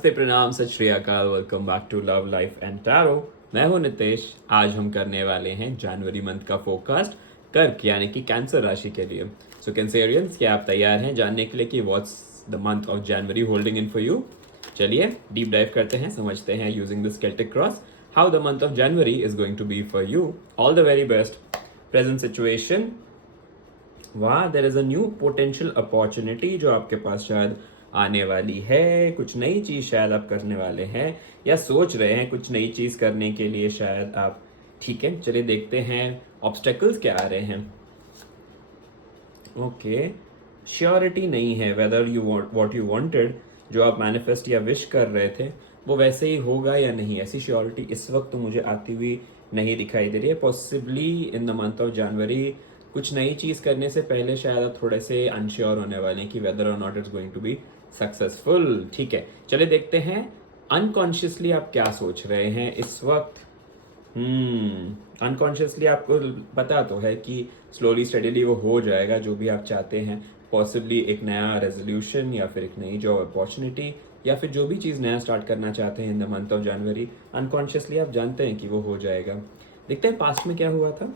नमस्ते, प्रणाम, सत श्री अकाल। Welcome back to love life and tarot. मैं हूं नितेश। आज हम करने वाले हैं जनवरी मंथ का फोरकास्ट कर्क यानी कि कैंसर राशि के लिए। सो कैंसेरियंस, क्या आप तैयार हैं जानने के लिए कि what's the month of January holding in for you? चलिए डीप डाइव करते हैं, समझते हैं using this Celtic cross how the month of January is going to be for you. All the very best. Present situation, वाह, there is a new potential opportunity जो आपके पास शायद आने वाली है। कुछ नई चीज शायद आप करने वाले हैं या सोच रहे हैं कुछ नई चीज करने के लिए शायद आप। ठीक है, चलिए देखते हैं ऑब्स्टेकल्स क्या आ रहे हैं। ओके, श्योरिटी नहीं है whether you what you wanted, जो आप मैनिफेस्ट या विश कर रहे थे वो वैसे ही होगा या नहीं, ऐसी श्योरिटी इस वक्त तो मुझे आती हुई नहीं दिखाई दे रही है। Possibly in the month of जनवरी कुछ नई चीज करने से पहले शायद आप थोड़े से अनश्योर होने वाले हैं कि whether or not it's going to be successful. ठीक है, चलिए देखते हैं अनकॉन्शियसली आप क्या सोच रहे हैं इस वक्त। अनकॉन्शियसली आपको पता तो है कि स्लोली स्टडीली वो हो जाएगा जो भी आप चाहते हैं। पॉसिबली एक नया रेजोल्यूशन या फिर एक नई जॉब अपॉर्चुनिटी या फिर जो भी चीज़ नया स्टार्ट करना चाहते हैं इन the month of January, unconsciously आप जानते हैं कि वो हो जाएगा। देखते हैं पास्ट में क्या हुआ था।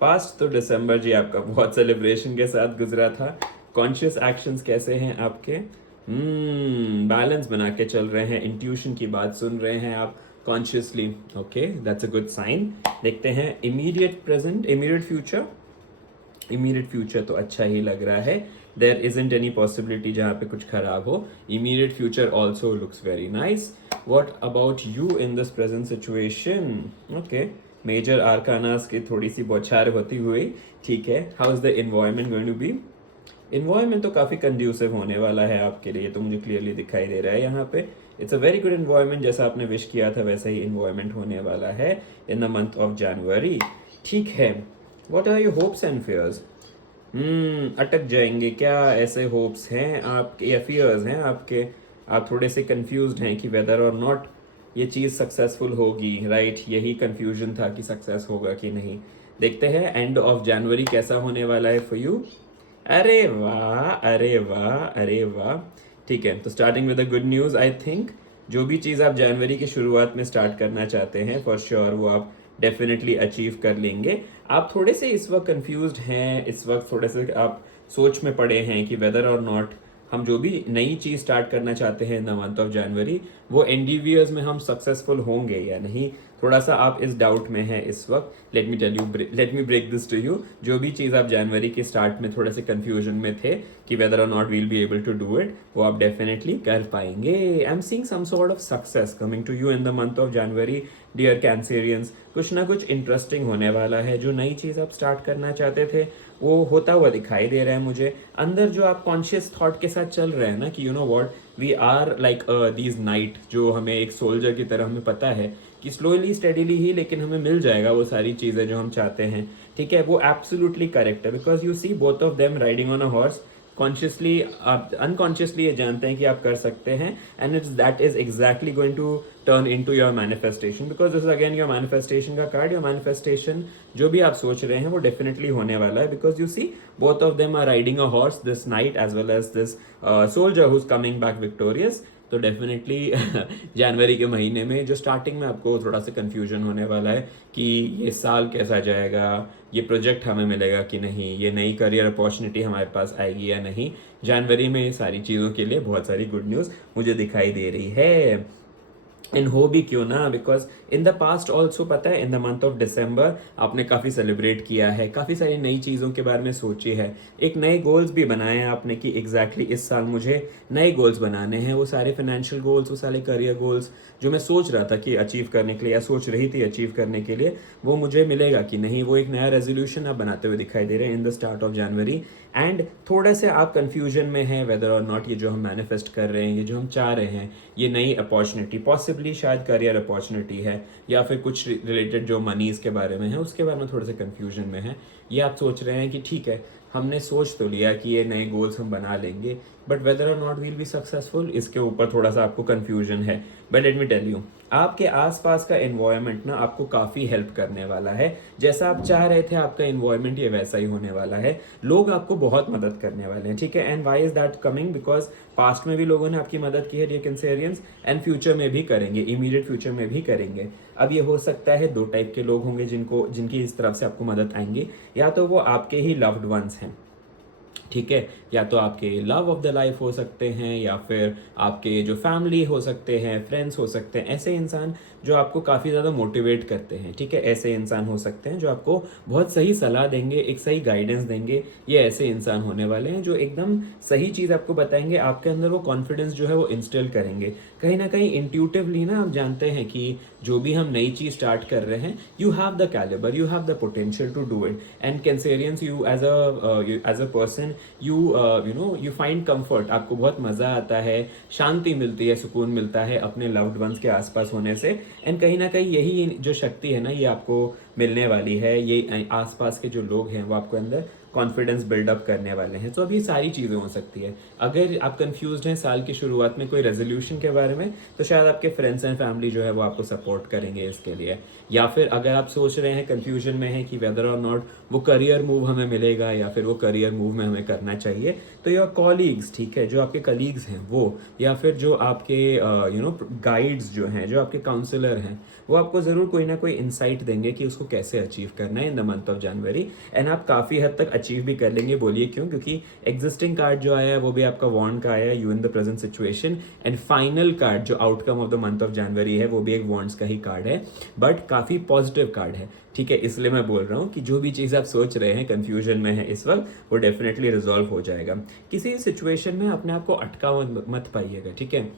पास्ट तो दिसंबर जी आपका बहुत सेलिब्रेशन के साथ गुजरा था। कॉन्शियस एक्शंस कैसे हैं आपके? बैलेंस बना के चल रहे हैं, इंट्यूशन की बात सुन रहे हैं आप consciously. Okay, that's a good sign. देखते हैं immediate present, immediate future. Immediate future तो अच्छा ही लग रहा है। देयर इजंट एनी पॉसिबिलिटी जहाँ पे कुछ खराब हो। Immediate future also looks very nice. What about you in this present situation? Okay, major arcanas की थोड़ी सी बौछार होती हुई। ठीक है, how is the environment going to be? Environment तो काफी कंड्यूसिव होने वाला है आपके लिए, तो मुझे क्लियरली दिखाई दे रहा है यहाँ पे। It's a very good environment, जैसा आपने विश किया था वैसा ही एनवायरनमेंट होने वाला है in the month of January. ठीक है, what are your hopes and fears? अटक जाएंगे क्या, ऐसे होप्स हैं आपके या फियर्स हैं आपके? आप थोड़े से कंफ्यूज्ड हैं कि वेदर और नॉट ये चीज़ सक्सेसफुल होगी, राइट? यही कंफ्यूजन था कि सक्सेस होगा कि नहीं। देखते हैं एंड ऑफ जनवरी कैसा होने वाला है फॉर यू। अरे वाह, अरे वाह, अरे वाह। ठीक है, तो starting with the good news, I think जो भी चीज़ आप जनवरी की शुरुआत में स्टार्ट करना चाहते हैं फॉर श्योर वो आप डेफिनेटली अचीव कर लेंगे। आप थोड़े से इस वक्त कंफ्यूज्ड हैं, इस वक्त थोड़े से आप सोच में पड़े हैं कि वेदर और नॉट हम जो भी नई चीज़ स्टार्ट करना चाहते हैं इन द मंथ ऑफ जनवरी वो एंडीवियर्स में हम सक्सेसफुल होंगे या नहीं। थोड़ा सा आप इस डाउट में हैं इस वक्त। Let me tell you, let me break this to you. जो भी चीज़ आप जनवरी के स्टार्ट में थोड़े से कंफ्यूजन में थे कि whether or not will be able to do it, वो आप डेफिनेटली कर पाएंगे। I am seeing some sort of success coming to you in the month of January dear Cancerians. कुछ ना कुछ इंटरेस्टिंग होने वाला है। जो नई चीज़ आप स्टार्ट करना चाहते थे वो होता हुआ दिखाई दे रहा है मुझे। अंदर जो आप कॉन्शियस थॉट के साथ चल रहे हैं ना कि you know what, we are like these knight, जो हमें एक सोल्जर की तरह हमें पता है कि स्लोली स्टेडीली ही लेकिन हमें मिल जाएगा वो सारी चीज़ें जो हम चाहते हैं। ठीक है, वो एब्सोल्युटली करेक्ट है because you see both of them riding on a horse. Consciously आप अनकॉन्शियसली ये जानते हैं कि आप कर सकते हैं and it's that is exactly going to turn into your manifestation because this again your manifestation का कार्ड। योर मैनिफेस्टेशन जो भी आप सोच रहे हैं वो डेफिनेटली होने वाला है because you see both of them are riding a horse this knight as well as this soldier who is coming back victorious. तो डेफिनेटली जनवरी के महीने में जो स्टार्टिंग में आपको थोड़ा सा कंफ्यूजन होने वाला है कि ये साल कैसा जाएगा, ये प्रोजेक्ट हमें मिलेगा कि नहीं, ये नई करियर अपॉर्चुनिटी हमारे पास आएगी या नहीं। जनवरी में ये सारी चीज़ों के लिए बहुत सारी गुड न्यूज़ मुझे दिखाई दे रही है। एंड हो भी क्यों ना, because in the past also पता है in the month of December आपने काफ़ी सेलिब्रेट किया है, काफ़ी सारी नई चीज़ों के बारे में सोची है, एक नए गोल्स भी बनाए हैं आपने कि एग्जैक्टली इस साल मुझे नए गोल्स बनाने हैं। वो सारे फाइनेंशियल गोल्स, वो सारे करियर गोल्स जो मैं सोच रहा था कि अचीव करने के लिए या सोच रही थी अचीव करने के लिए, वो मुझे मिलेगा कि नहीं, वो एक नया रेजोल्यूशन आप बनाते हुए दिखाई दे रहे हैं in the start of January. And थोड़ा से आप कंफ्यूजन में हैं वेदर और नॉट ये जो हम मैनिफेस्ट कर रहे हैं, ये जो हम चाह रहे हैं, ये नई अपॉर्चुनिटी पॉसिबली शायद करियर अपॉर्चुनिटी है या फिर कुछ रिलेटेड जो मनीज के बारे में है उसके बारे में थोड़े से कंफ्यूजन में है। ये आप सोच रहे हैं कि ठीक है, हमने सोच तो लिया कि ये नए गोल्स हम बना लेंगे but whether or not will be successful, इसके ऊपर थोड़ा सा आपको कंफ्यूजन है। But let me tell you, आपके आसपास का एनवायरनमेंट ना आपको काफ़ी हेल्प करने वाला है। जैसा आप चाह रहे थे आपका एनवायरनमेंट ये वैसा ही होने वाला है। लोग आपको बहुत मदद करने वाले हैं, ठीक है। And why is that coming? Because past में भी लोगों ने आपकी मदद की है डियर कैंसेरियंस, एंड फ्यूचर में भी करेंगे, इमीडिएट फ्यूचर में भी करेंगे। अब ये हो सकता है दो टाइप के लोग होंगे जिनकी इस तरफ से आपको मदद आएंगी। या तो वो आपके ही लव्ड वंस हैं, ठीक है, या तो आपके लव ऑफ द लाइफ हो सकते हैं, या फिर आपके जो फैमिली हो सकते हैं, फ्रेंड्स हो सकते हैं, ऐसे इंसान जो आपको काफ़ी ज़्यादा मोटिवेट करते हैं, ठीक है। ऐसे इंसान हो सकते हैं जो आपको बहुत सही सलाह देंगे, एक सही गाइडेंस देंगे। ये ऐसे इंसान होने वाले हैं जो एकदम सही चीज़ आपको बताएंगे, आपके अंदर वो कॉन्फिडेंस जो है वो इंस्टिल करेंगे। कहीं ना कहीं इंट्यूटिवली ना आप जानते हैं कि जो भी हम नई चीज़ स्टार्ट कर रहे हैं, you have the calibre, you have the potential to do it. And Cancerians, you as a person, you find comfort, आपको बहुत मज़ा आता है, शांति मिलती है, सुकून मिलता है अपने लव्ड वंस के आसपास होने से। एंड कहीं ना कहीं यही जो शक्ति है ना, ये आपको मिलने वाली है। ये आसपास के जो लोग हैं वो आपको अंदर कॉन्फिडेंस बिल्डअप करने वाले हैं। तो अभी सारी चीज़ें हो सकती है। अगर आप कंफ्यूज्ड हैं साल की शुरुआत में कोई रेजोल्यूशन के बारे में, तो शायद आपके फ्रेंड्स एंड फैमिली जो है वो आपको सपोर्ट करेंगे इसके लिए। या फिर अगर आप सोच रहे हैं, कंफ्यूजन में है कि वेदर और नॉट वो करियर मूव हमें मिलेगा या फिर वो करियर मूव में हमें करना चाहिए, तो योर कॉलीग्स, ठीक है, जो आपके कलीग्स हैं वो, या फिर जो आपके गाइड्स जो हैं, जो आपके काउंसलर हैं, वो आपको ज़रूर कोई ना कोई इंसाइट देंगे कि उसको कैसे अचीव करना है in the month of January. And आप काफ़ी हद तक अचीव भी कर लेंगे। बोलिए क्यों? क्योंकि एग्जिस्टिंग कार्ड जो आया है वो भी आपका वॉन्ड का आया है, you in the present situation. And final card जो outcome of the month of January है वो भी एक वॉन्ड्स का ही कार्ड है, बट काफ़ी पॉजिटिव कार्ड है, ठीक है। इसलिए मैं बोल रहा हूँ कि जो भी चीज़ आप सोच रहे हैं, कंफ्यूजन में है इस वक्त, वो डेफिनेटली रिजॉल्व हो जाएगा। किसी सिचुएशन में अपने आप को अटका मत पाइएगा, ठीक है।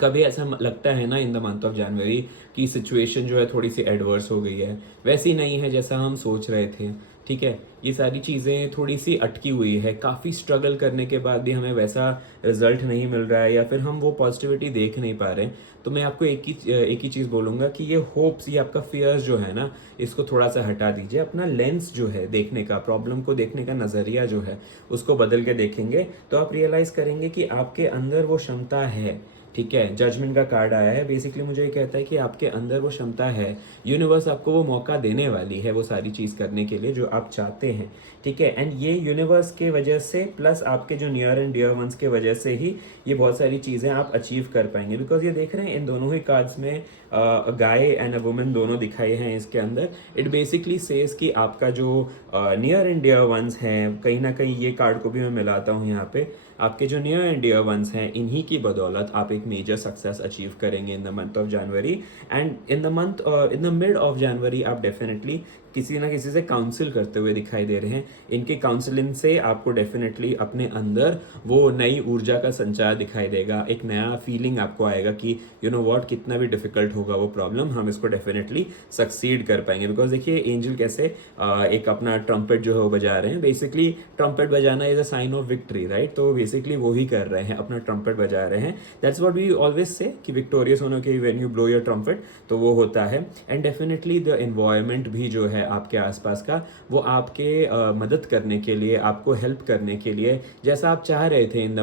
कभी ऐसा लगता है ना इन द मंथ ऑफ जनवरी कि सिचुएशन जो है थोड़ी सी एडवर्स हो गई है, वैसी नहीं है जैसा हम सोच रहे थे, ठीक है। ये सारी चीज़ें थोड़ी सी अटकी हुई है, काफ़ी स्ट्रगल करने के बाद भी हमें वैसा रिजल्ट नहीं मिल रहा है, या फिर हम वो पॉजिटिविटी देख नहीं पा रहे हैं। तो मैं आपको एक ही चीज़ बोलूँगा कि ये होप्स, ये आपका फियर्स जो है ना, इसको थोड़ा सा हटा दीजिए। अपना लेंस जो है देखने का, प्रॉब्लम को देखने का नज़रिया जो है, उसको बदल के देखेंगे तो आप रियलाइज़ करेंगे कि आपके अंदर वो क्षमता है, ठीक है। जजमेंट का कार्ड आया है, बेसिकली मुझे ये कहता है कि आपके अंदर वो क्षमता है। यूनिवर्स आपको वो मौका देने वाली है वो सारी चीज़ करने के लिए जो आप चाहते हैं, ठीक है। एंड ये यूनिवर्स के वजह से, प्लस आपके जो नियर एंड डियर वंस के वजह से ही ये बहुत सारी चीज़ें आप अचीव कर पाएंगे। बिकॉज ये देख रहे हैं इन दोनों ही कार्ड्स में गाय एंड अ वुमन दोनों दिखाए हैं इसके अंदर। इट बेसिकली सेज कि आपका जो नियर एंड डियर वंस हैं, कहीं ना कहीं ये कार्ड को भी मैं मिलाता हूँ यहाँ पे, आपके जो नियर एंड डियर वंस हैं, इन्हीं की बदौलत आप एक मेजर सक्सेस अचीव करेंगे इन the month of January. And in the mid of January आप डेफिनेटली किसी ना किसी से काउंसिल करते हुए दिखाई दे रहे हैं। इनके काउंसलिंग से आपको डेफिनेटली अपने अंदर वो नई ऊर्जा का संचार दिखाई देगा, एक नया फीलिंग आपको आएगा कि यू नो व्हाट, कितना भी डिफिकल्ट होगा वो प्रॉब्लम, हम इसको डेफिनेटली सक्सीड कर पाएंगे। बिकॉज देखिए एंजल कैसे एक अपना ट्रम्पेट जो है वो बजा रहे हैं। बेसिकली ट्रम्पेट बजाना is a sign of victory, right. तो बेसिकली वो ही कर रहे हैं, अपना ट्रम्पेट बजा रहे हैं। That's what we always say कि विक्टोरियस होने के when you blow your trumpet, तो वो होता है। एंड डेफिनेटली द एनवायरनमेंट भी जो है आपके आसपास का, वो आपके मदद करने के लिए, आपको हेल्प करने के लिए, जैसा आप चाह रहे थे इन द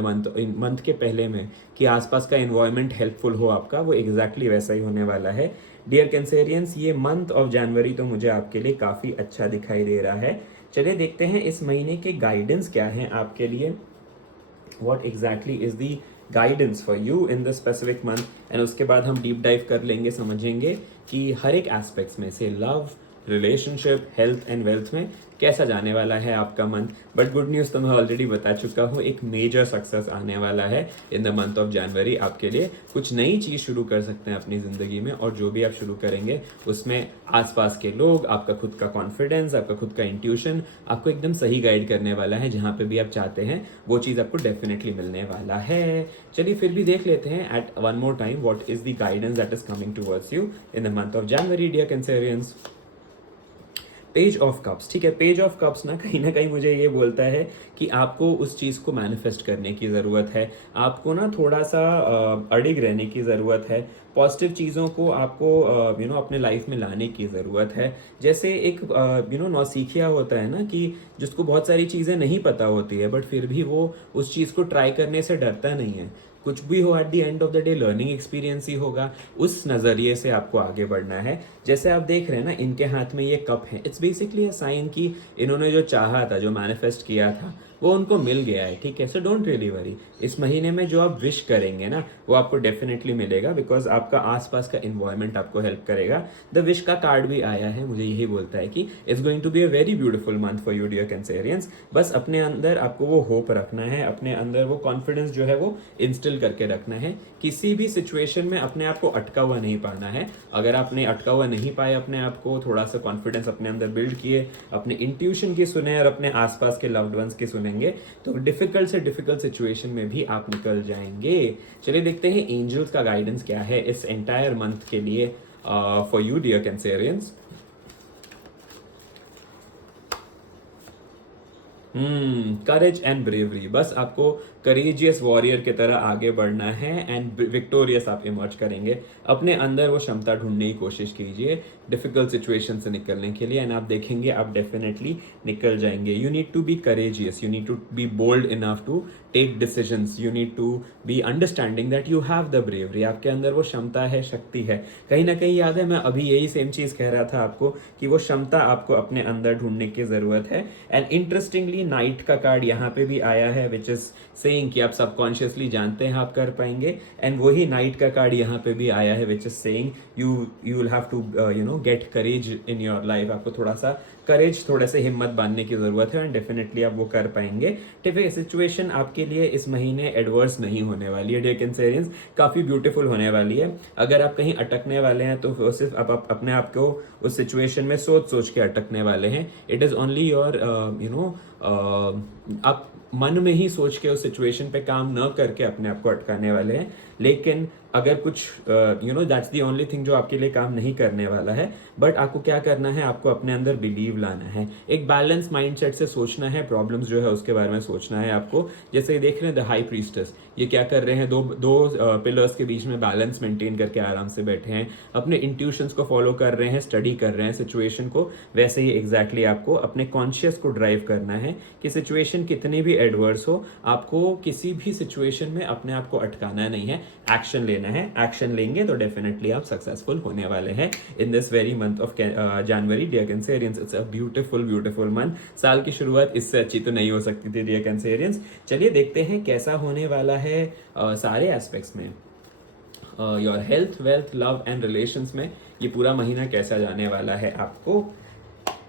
मंथ के पहले में कि आसपास का एनवायरनमेंट हेल्पफुल हो आपका, वो एग्जैक्टली वैसा ही होने वाला है। डियर कैंसेरियंस, ये मंथ ऑफ जनवरी तो मुझे आपके लिए काफ़ी अच्छा दिखाई दे रहा है। चलिए देखते हैं इस महीने के गाइडेंस क्या हैं आपके लिए। What exactly is the guidance for you in this specific month? And उसके बाद हम डीप डाइव कर लेंगे, समझेंगे कि हर एक एस्पेक्ट्स में से love, relationship, health and wealth में कैसा जाने वाला है आपका मंथ। बट गुड न्यूज़ तो मैं ऑलरेडी बता चुका हूँ, एक मेजर सक्सेस आने वाला है इन द मंथ ऑफ जनवरी आपके लिए। कुछ नई चीज़ शुरू कर सकते हैं अपनी ज़िंदगी में, और जो भी आप शुरू करेंगे उसमें आसपास के लोग, आपका खुद का कॉन्फिडेंस, आपका खुद का इंट्यूशन आपको एकदम सही गाइड करने वाला है। जहाँ पे भी आप चाहते हैं वो चीज़ आपको डेफिनेटली मिलने वाला है। चलिए फिर भी देख लेते हैं at one more time what is the guidance that is coming towards you in the month of January dear Cancerians. Page of cups, ठीक है। पेज ऑफ कप्स ना कहीं मुझे ये बोलता है कि आपको उस चीज़ को मैनिफेस्ट करने की ज़रूरत है। आपको ना थोड़ा सा अडिग रहने की ज़रूरत है। पॉजिटिव चीज़ों को आपको अपने लाइफ में लाने की ज़रूरत है। जैसे एक नौसिखिया होता है ना, कि जिसको बहुत सारी चीज़ें नहीं पता होती है, बट फिर भी वो उस चीज़ को ट्राई करने से डरता नहीं है। कुछ भी हो at the end of the day learning experience ही होगा। उस नज़रिए से आपको आगे बढ़ना है। जैसे आप देख रहे हैं ना, इनके हाथ में ये कप है, इट्स बेसिकली अ साइन कि इन्होंने जो चाहा था, जो मैनिफेस्ट किया था, वो उनको मिल गया है, ठीक है। So don't really worry. इस महीने में जो आप विश करेंगे ना, वो आपको डेफिनेटली मिलेगा, बिकॉज आपका आसपास का इन्वायरमेंट आपको हेल्प करेगा। द विश का कार्ड भी आया है, मुझे यही बोलता है कि it's going to be a very beautiful month for you dear Cancerians. बस अपने अंदर आपको वो होप रखना है, अपने अंदर वो कॉन्फिडेंस जो है वो इंस्टिल करके रखना है। किसी भी सिचुएशन में अपने आप को अटका हुआ नहीं पाना है। अगर आपने अटका हुआ नहीं पाए अपने आप को, थोड़ा सा कॉन्फिडेंस अपने अंदर बिल्ड किए, अपने इंट्यूशन की सुने और अपने आसपास के लव्ड वंस की सुनेंगे, तो डिफिकल्ट से डिफिकल्ट सिचुएशन में भी आप निकल जाएंगे। चलिए देखते हैं एंजल्स का गाइडेंस क्या है इस एंटायर मंथ के लिए for you dear Cancerians. Courage and bravery, बस आपको करेजियस वॉरियर की तरह आगे बढ़ना है एंड विक्टोरियस आप इमर्ज करेंगे। अपने अंदर वो क्षमता ढूंढने की कोशिश कीजिए डिफिकल्ट सिचुएशन से निकलने के लिए, एंड आप देखेंगे आप डेफिनेटली निकल जाएंगे। You need to be courageous, you need to be bold enough to take decisions, you need to be understanding that you have the bravery. आपके अंदर वो क्षमता है, शक्ति है। कहीं ना कहीं याद है, मैं अभी यही सेम चीज कह रहा था आपको कि वो क्षमता आपको अपने अंदर ढूंढने की जरूरत है। एंड इंटरेस्टिंगली नाइट का कार्ड यहाँ पे भी आया है, विच इज सेइंग कि आप सबकॉन्शियसली जानते हैं आप कर पाएंगे। एंड वही नाइट का कार्ड यहाँ पे भी आया है, which is saying you will have to get courage in your life. आपको थोड़ा सा करेज, थोड़ा सा हिम्मत बांधने की जरूरत है, एंड डेफिनेटली आप वो कर पाएंगे। ठीक है, सिचुएशन आपके लिए इस महीने एडवर्स नहीं होने वाली है डियर कैंसेरियंस, काफी ब्यूटीफुल होने वाली है। अगर आप कहीं अटकने वाले हैं तो वो सिर्फ आप अपने आप को उस सिचुएशन में सोच सोच के अटकने वाले हैं। इट इज ओनली योर आप मन में ही सोच के उस सिचुएशन पे काम न करके अपने आप को अटकाने वाले हैं। लेकिन अगर कुछ दैट्स दी ओनली थिंग जो आपके लिए काम नहीं करने वाला है। बट आपको क्या करना है, आपको अपने अंदर बिलीव लाना है, एक बैलेंस माइंडसेट से सोचना है, प्रॉब्लम्स जो है उसके बारे में सोचना है आपको। जैसे देख रहे हैं द हाई प्रीस्टेस, ये क्या कर रहे हैं, दो पिलर्स के बीच में बैलेंस मेंटेन करके आराम से बैठे हैं, अपने इंट्यूशंस को फॉलो कर रहे हैं, स्टडी कर रहे हैं सिचुएशन को। वैसे ही एग्जैक्टली आपको अपने कॉन्शियस को ड्राइव करना है कि सिचुएशन कितनी भी एडवर्स हो, आपको किसी भी सिचुएशन में अपने आप को अटकाना नहीं है, एक्शन लेना है। एक्शन लेंगे तो डेफिनेटली आप सक्सेसफुल होने वाले हैं in this very month of January dear Cancerians. It's a beautiful month. साल की शुरुआत इससे अच्छी तो नहीं हो सकती थी डियर कैंसेरियंस। चलिए देखते हैं कैसा होने वाला है सारे एस्पेक्ट्स में, your health, wealth, love and relations में ये पूरा महीना कैसा जाने वाला है आपको।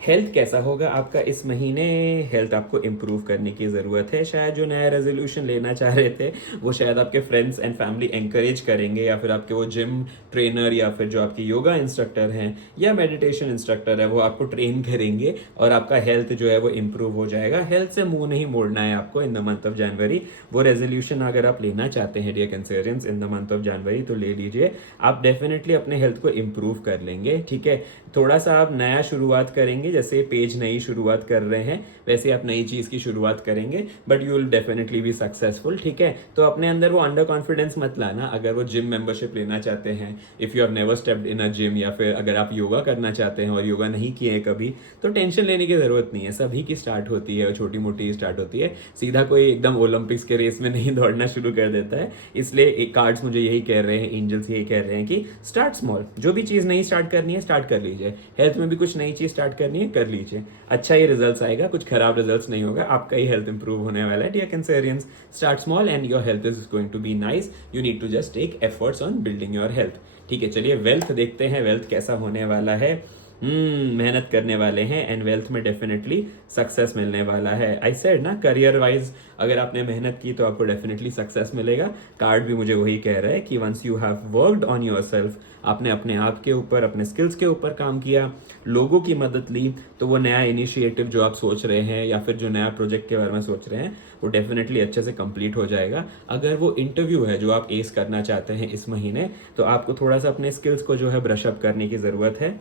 हेल्थ कैसा होगा आपका इस महीने, हेल्थ आपको इम्प्रूव करने की ज़रूरत है। शायद जो नया रेजोल्यूशन लेना चाह रहे थे वो शायद आपके फ्रेंड्स एंड फैमिली एंकरेज करेंगे, या फिर आपके वो जिम ट्रेनर या फिर जो आपके योगा इंस्ट्रक्टर हैं या मेडिटेशन इंस्ट्रक्टर है वो आपको ट्रेन करेंगे और आपका हेल्थ जो है वो इम्प्रूव हो जाएगा। हेल्थ से मुंह नहीं मोड़ना है आपको in the month of January. वो रेजोल्यूशन अगर आप लेना चाहते हैं dear Cancerians in the month of January तो ले लीजिए, आप डेफिनेटली अपने हेल्थ को इम्प्रूव कर लेंगे। ठीक है, थोड़ा सा आप नया शुरुआत करेंगे, जैसे पेज नई शुरुआत कर रहे हैं वैसे आप नई चीज की शुरुआत करेंगे, but you will definitely be successful. ठीक है, तो अपने अंदर वो अंडर कॉन्फिडेंस मत लाना। अगर वो जिम मेंबरशिप लेना चाहते हैं, if you have never stepped in a gym, या फिर अगर आप योगा करना चाहते हैं और योगा नहीं किए हैं कभी, तो टेंशन लेने की जरूरत नहीं है। सभी की स्टार्ट होती है, छोटी मोटी स्टार्ट होती है, सीधा कोई एकदम ओलंपिक्स के रेस में नहीं दौड़ना शुरू कर देता है। इसलिए एक कार्ड्स मुझे यही कह रहे हैं, एंजल्स यही कह रहे हैं कि स्टार्ट स्मॉल। जो भी चीज नहीं स्टार्ट करनी है स्टार्ट कर लीजिए। हेल्थ में भी कुछ नई चीज स्टार्ट करनी है कर लीजिए, अच्छा ही रिजल्ट्स आएगा, कुछ खराब रिजल्ट्स नहीं होगा, आपका ही हेल्थ इंप्रूव होने वाला है dear Cancerians. Start small and your health is going to be nice. You need to just take efforts on building your health. ठीक है, चलिए वेल्थ देखते हैं, वेल्थ कैसा होने वाला है। मेहनत करने वाले हैं एंड वेल्थ में डेफिनेटली सक्सेस मिलने वाला है। आई सेड ना, करियर वाइज अगर आपने मेहनत की तो आपको डेफिनेटली सक्सेस मिलेगा। कार्ड भी मुझे वही कह रहा है कि once you have worked on yourself, आपने अपने आप के ऊपर, अपने स्किल्स के ऊपर काम किया, लोगों की मदद ली, तो वो नया इनिशिएटिव जो आप सोच रहे हैं या फिर जो नया प्रोजेक्ट के बारे में सोच रहे हैं वो डेफिनेटली अच्छे से कंप्लीट हो जाएगा। अगर वो इंटरव्यू है जो आप एस करना चाहते हैं इस महीने, तो आपको थोड़ा सा अपने स्किल्स को जो है ब्रश अप करने की ज़रूरत है।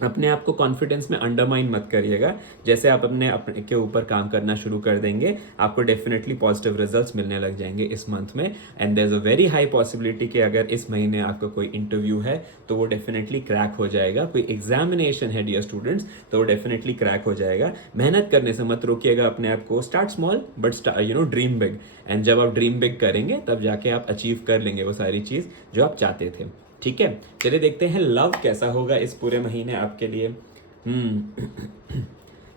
अपने आप को कॉन्फिडेंस में अंडरमाइन मत करिएगा। जैसे आप अपने के ऊपर काम करना शुरू कर देंगे, आपको डेफिनेटली पॉजिटिव रिजल्ट्स मिलने लग जाएंगे इस मंथ में। And there is a very high possibility कि अगर इस महीने आपका कोई इंटरव्यू है तो वो डेफिनेटली क्रैक हो जाएगा। कोई एग्जामिनेशन है डियर स्टूडेंट्स तो वो डेफिनेटली क्रैक हो जाएगा। मेहनत करने से मत रोकिएगा अपने आप को। Start small but dream big. And जब आप ड्रीम बिग करेंगे तब जाके आप अचीव कर लेंगे वो सारी चीज़ जो आप चाहते थे। ठीक है, चलिए देखते हैं लव कैसा होगा इस पूरे महीने आपके लिए।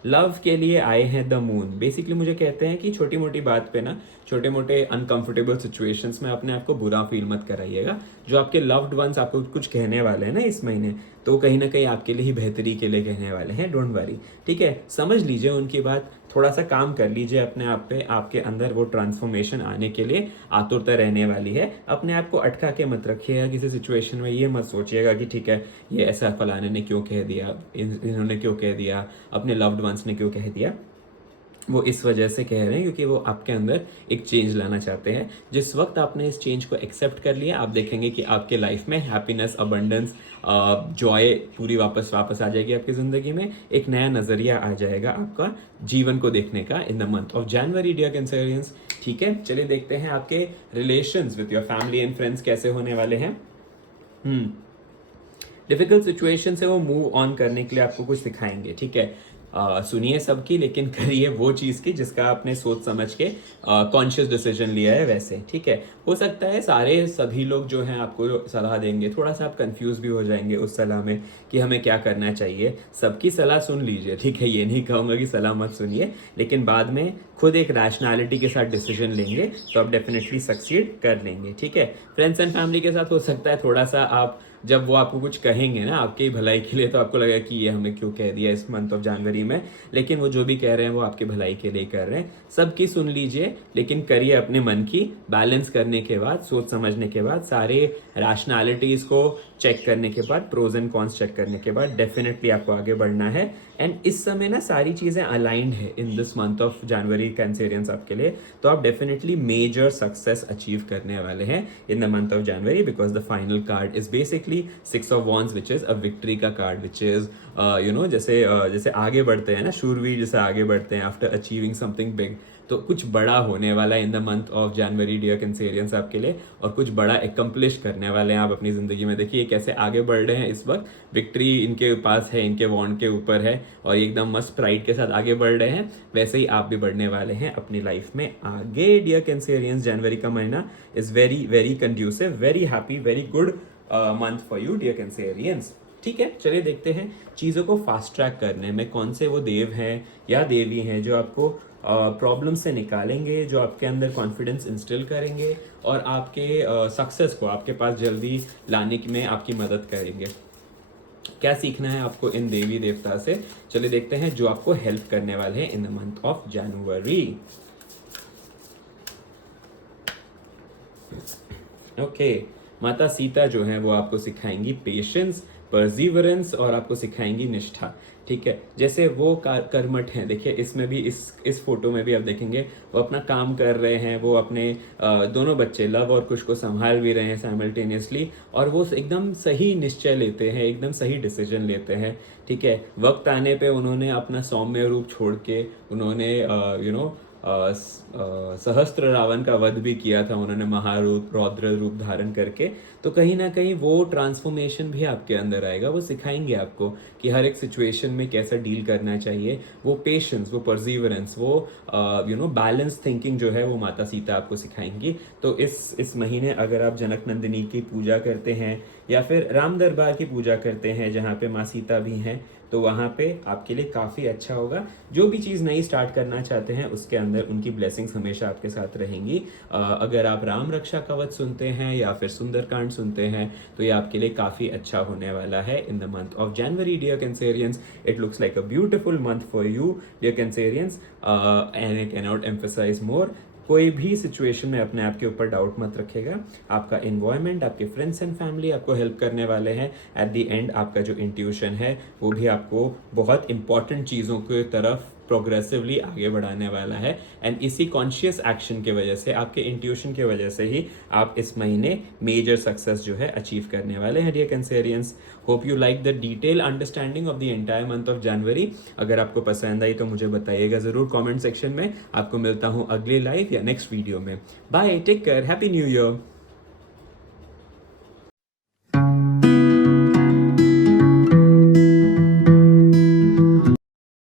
लव के लिए आए हैं द मून। बेसिकली मुझे कहते हैं कि छोटी मोटी बात पे ना, छोटे मोटे अनकंफर्टेबल सिचुएशंस में अपने आप को बुरा फील मत कराइएगा। जो आपके लव्ड वंस आपको कुछ कहने वाले हैं ना इस महीने, तो कहीं ना कहीं आपके लिए ही बेहतरी के लिए कहने वाले हैं। डोंट वरी, ठीक है, समझ लीजिए उनकी बात, थोड़ा सा काम कर लीजिए अपने आप पे। आपके अंदर वो ट्रांसफॉर्मेशन आने के लिए आतुरता रहने वाली है। अपने आप को अटका के मत रखिएगा किसी सिचुएशन में। ये मत सोचिएगा कि ठीक है ये ऐसा फलाने ने क्यों कह दिया, इन्होंने क्यों कह दिया, अपने लव्ड वंस ने क्यों कह दिया। वो इस वजह से कह रहे हैं क्योंकि वो आपके अंदर एक चेंज लाना चाहते हैं। जिस वक्त आपने इस चेंज को एक्सेप्ट कर लिया, आप देखेंगे कि आपके लाइफ में हैप्पीनेस, अबंडेंस, जॉय पूरी वापस आ जाएगी आपकी ज़िंदगी में। एक नया नज़रिया आ जाएगा आपका जीवन को देखने का in the month of January dear Cancerians. ठीक है, चलिए देखते हैं आपके relations with your family and friends कैसे होने वाले हैं। डिफिकल्ट सिचुएशन से वो मूव ऑन करने के लिए आपको कुछ सिखाएंगे। ठीक है, सुनिए सबकी, लेकिन करिए वो चीज़ की जिसका आपने सोच समझ के कॉन्शियस डिसीजन लिया है वैसे। ठीक है, हो सकता है सभी लोग जो हैं आपको सलाह देंगे, थोड़ा सा आप कंफ्यूज भी हो जाएंगे उस सलाह में कि हमें क्या करना चाहिए। सबकी सलाह सुन लीजिए, ठीक है, ये नहीं कहूँगा कि सलाह मत सुनिए, लेकिन बाद में खुद एक रैशनैलिटी के साथ डिसीजन लेंगे तो आप डेफिनेटली सक्सीड कर लेंगे। ठीक है, फ्रेंड्स एंड फैमिली के साथ हो सकता है थोड़ा सा आप, जब वो आपको कुछ कहेंगे ना आपकी भलाई के लिए, तो आपको लगेगा कि ये हमें क्यों कह दिया इस मंथ ऑफ जनवरी में, लेकिन वो जो भी कह रहे हैं वो आपके भलाई के लिए कर रहे हैं। सबकी सुन लीजिए, लेकिन करिए अपने मन की। बैलेंस करने के बाद, सोच समझने के बाद, सारे रैशनैलिटीज़ को चेक करने के बाद, प्रोज एंड कॉन्स चेक करने के बाद डेफिनेटली आपको आगे बढ़ना है। एंड इस समय ना सारी चीज़ें अलाइंड है in this month of January Cancerians आपके लिए। तो आप डेफिनेटली मेजर सक्सेस अचीव करने वाले हैं इन the month of January, because the final card is basically 6 of Wands, which is a victory का कार्ड, which is जैसे आगे बढ़ते हैं ना शूरवीर, जैसे आगे बढ़ते हैं आफ्टर अचीविंग समथिंग बिग, तो कुछ बड़ा होने वाला है in the month of January dear Cancerians आपके लिए, और कुछ बड़ा एकम्प्लिश करने वाले हैं आप अपनी ज़िंदगी में। देखिए कैसे आगे बढ़ रहे हैं इस वक्त, विक्ट्री इनके पास है, इनके वॉन्ड के ऊपर है, और एकदम मस्त प्राइड के साथ आगे बढ़ रहे हैं। वैसे ही आप भी बढ़ने वाले हैं अपनी लाइफ में आगे डियर कैंसेरियंस। जनवरी का महीना is very very conducive, very happy, very good month for you dear Cancerians. ठीक है, चलिए देखते हैं चीज़ों को फास्ट ट्रैक करने में कौन से वो देव हैं या देवी हैं जो आपको प्रॉब्लम से निकालेंगे, जो आपके अंदर कॉन्फिडेंस इंस्टिल करेंगे और आपके सक्सेस को आपके पास जल्दी लाने में आपकी मदद करेंगे। क्या सीखना है आपको इन देवी देवता से, चलिए देखते हैं जो आपको हेल्प करने वाले हैं इन the month of January. Okay, माता सीता जो है वो आपको सिखाएंगी पेशेंस, परजीवरेंस, और आपको सिखाएंगी निष्ठा। ठीक है, जैसे वो कर्मठ हैं, देखिए इसमें भी इस फोटो में भी आप देखेंगे वो अपना काम कर रहे हैं, वो अपने दोनों बच्चे लव और कुश को संभाल भी रहे हैं साइमल्टेनियसली, और वो एकदम सही निश्चय लेते हैं, एकदम सही डिसीजन लेते हैं। ठीक है, वक्त आने पे उन्होंने अपना सौम्य रूप छोड़ के उन्होंने सहस्त्र रावण का वध भी किया था उन्होंने, महारूप रौद्र रूप धारण करके। तो कहीं ना कहीं वो ट्रांसफॉर्मेशन भी आपके अंदर आएगा। वो सिखाएंगे आपको कि हर एक सिचुएशन में कैसा डील करना चाहिए। वो पेशेंस, वो परजीवरेंस, वो बैलेंस थिंकिंग जो है वो माता सीता आपको सिखाएंगी। तो इस महीने अगर आप जनक नंदिनी की पूजा करते हैं या फिर राम दरबार की पूजा करते हैं जहाँ पे माँ सीता भी हैं, तो वहाँ पे आपके लिए काफ़ी अच्छा होगा। जो भी चीज़ नई स्टार्ट करना चाहते हैं उसके अंदर उनकी ब्लेसिंग्स हमेशा आपके साथ रहेंगी। अगर आप राम रक्षा कवच सुनते हैं या फिर सुंदरकांड सुनते हैं तो ये आपके लिए काफ़ी अच्छा होने वाला है in the month of January dear Cancerians. It looks like a beautiful month for you dear Cancerians, and I can not emphasize more. कोई भी सिचुएशन में अपने आप के ऊपर डाउट मत रखेगा। आपका एनवायरनमेंट, आपके फ्रेंड्स एंड फैमिली आपको हेल्प करने वाले हैं। एट द एंड आपका जो इंट्यूशन है वो भी आपको बहुत इंपॉर्टेंट चीज़ों की तरफ प्रोग्रेसिवली आगे बढ़ाने वाला है। एंड इसी कॉन्शियस एक्शन की वजह से, आपके इंट्यूशन की वजह से ही आप इस महीने मेजर सक्सेस जो है अचीव करने वाले हैं dear Cancerians. Hope you like the detail understanding of the entire month of January. अगर आपको पसंद आई तो मुझे बताइएगा ज़रूर कमेंट सेक्शन में। आपको मिलता हूँ अगले लाइव या नेक्स्ट वीडियो में। Bye, take care, happy new year.